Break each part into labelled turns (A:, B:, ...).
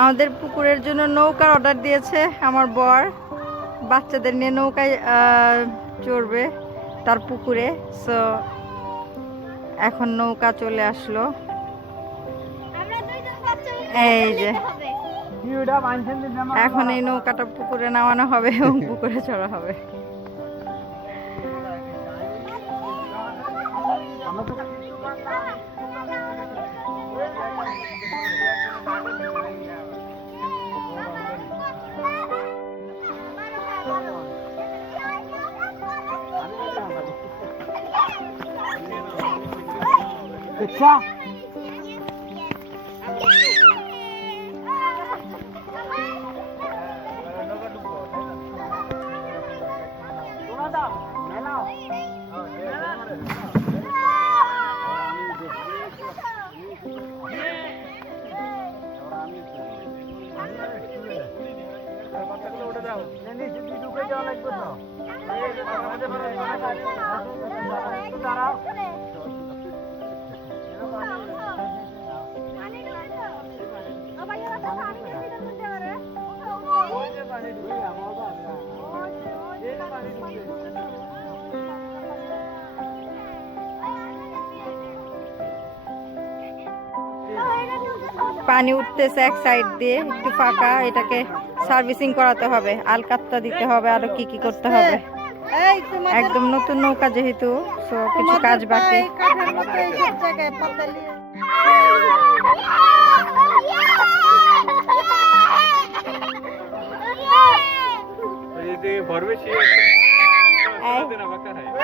A: আমাদের পুকুরের জন্য নৌকার অর্ডার দিয়েছে আমার বর। বাচ্চাদের নিয়ে নৌকায় চড়বে তার পুকুরে। সো এখন নৌকা চলে আসলো।
B: আমরা দুইজন বাচ্চা
A: এই যে। এখন এই নৌকাটা পুকুরে নামানো হবে এবং পুকুরে চড়া হবে। 加油 পানি উঠতেছে এক সাইড দিয়ে, একটু ফাঁকা, এটাকে সার্ভিসিং করাতে হবে আলকাত্তা দিতে হবে, আরও কি কি করতে হবে। একদম নতুন নৌকা যেহেতু কিছু কাজ বাকি।
C: কাঠের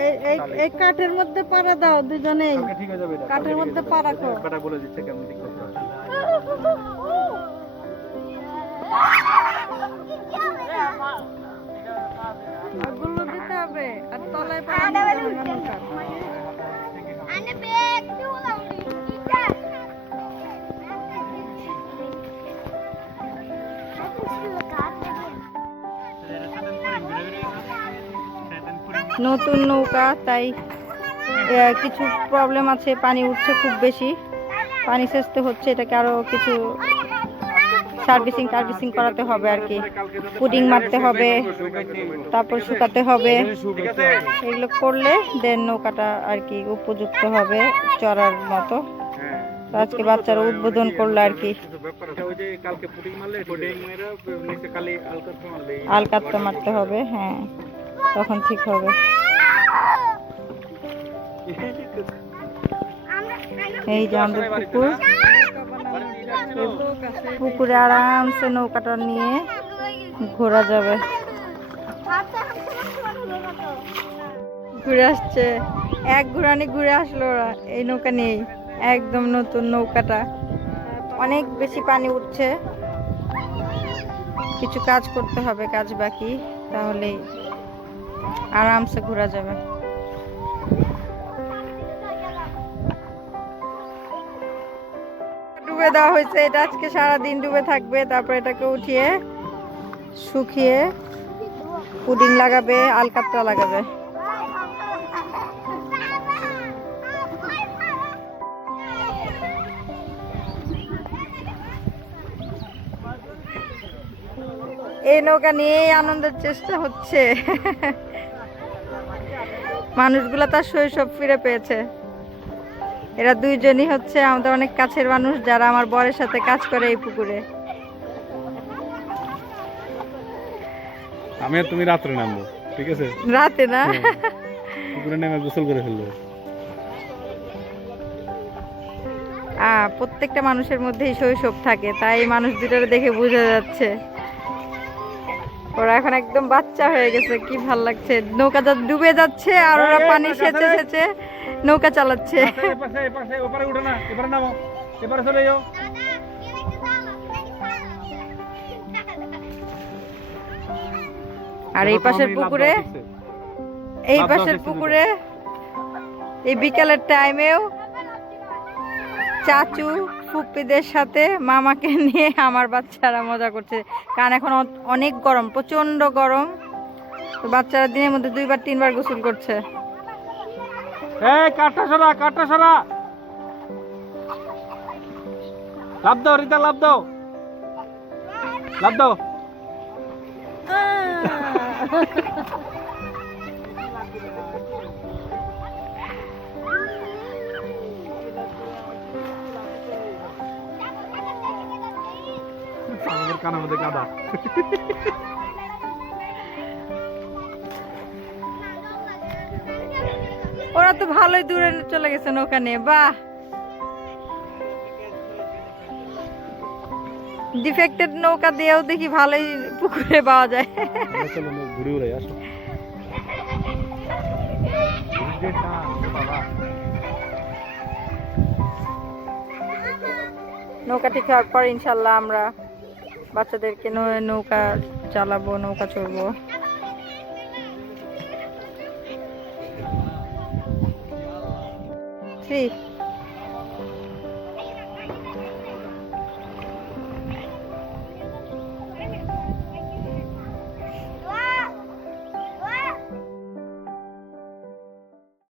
C: এই এই এই কাঠের মধ্যে পাড়া দাও দুজনেই। কাঠের মধ্যে পা রাখো
D: বলে দিচ্ছে কেমন করতে হবে।
C: দিতে হবে আর তলায় পাড়া
A: নতুন নৌকা, তাই কিছু প্রবলেম আছে, পানি উঠছে খুব বেশি। পানি সেচতে হচ্ছে, এটাকে আরও কিছু সার্ভিসিং টার্ভিসিং করাতে হবে আর কি। পুডিং মারতে হবে, তারপর শুকাতে হবে। এগুলো করলে দেন নৌকাটা আর কি উপযুক্ত হবে চড়ার মতো। আজকে বাচ্চারা উদ্বোধন করল আর কি। আলকাত্তা মারতে হবে হ্যাঁ। তখন ঠিক হবে। এই যে আমাদের পুকুর। পুকুরে আরামসে নৌকাটা নিয়ে ঘোরা যাবে। ঘুরে আসছে। এক ঘুরানি ঘুরে আসলো ওরা, এই নৌকা নিয়েই। একদম নতুন নৌকাটা। অনেক বেশি পানি উঠছে। কিছু কাজ করতে হবে, কাজ বাকি, তাহলেই। আরামসে ঘোরা যাবে। ডুবে দেওয়া হয়েছে, এটা আজকে সারা দিন ডুবে থাকবে, তারপর এটাকে উঠিয়ে শুকিয়ে পুডিং লাগাবে আলকাতরা লাগাবে। এই নৌকা নিয়েই আনন্দের চেষ্টা হচ্ছে। মানুষগুলো তার শৈশব ফিরে পেয়েছে। এরা দুইজনই হচ্ছে আমাদের অনেক কাছের মানুষ যারা আমার বরের সাথে কাজ করে এই পুকুরে।
D: আমি তুমি রাত্রে নামবো ঠিক আছে?
A: রাতে না?
D: পুকুরে নেমে গোসল করে ফেলব।
A: প্রত্যেকটা মানুষের মধ্যেই শৈশব থাকে তাই মানুষ দুটোর দেখে বোঝা যাচ্ছে। ওরা এখন একদম বাচ্চা হয়ে গেছে কি ভালো লাগছে। নৌকা যা ডুবে যাচ্ছে আর ওরা পানি সেচে সেচে নৌকা চালাচ্ছে। আর এই পাশের পুকুরে এই পাশের পুকুরে এই বিকালের টাইমেও চাচু ফুপ্পিদের সাথে মামাকে নিয়ে আমার বাচ্চারা মজা করছে। কারণ এখন অনেক গরম প্রচণ্ড গরম। তো বাচ্চারা দিনের মধ্যে দুইবার তিনবার গোসল করছে।
D: এই সরা সরা। লাভ দাও রিতা লাভ দাও। লাভ দাও। কানের মধ্যে কাদা
A: ওরা তো ভালোই দূরে চলে গেছে নৌকা নিয়ে বাহ। ডিফেক্টেড নৌকা দিয়েও দেখি ভালোই পুকুরে পাওয়া যায়। নৌকা ঠিক হওয়ার পর ইনশাল্লাহ আমরা বাচ্চাদেরকে নৌকা চালাবো নৌকা চড়বো। থ্রি।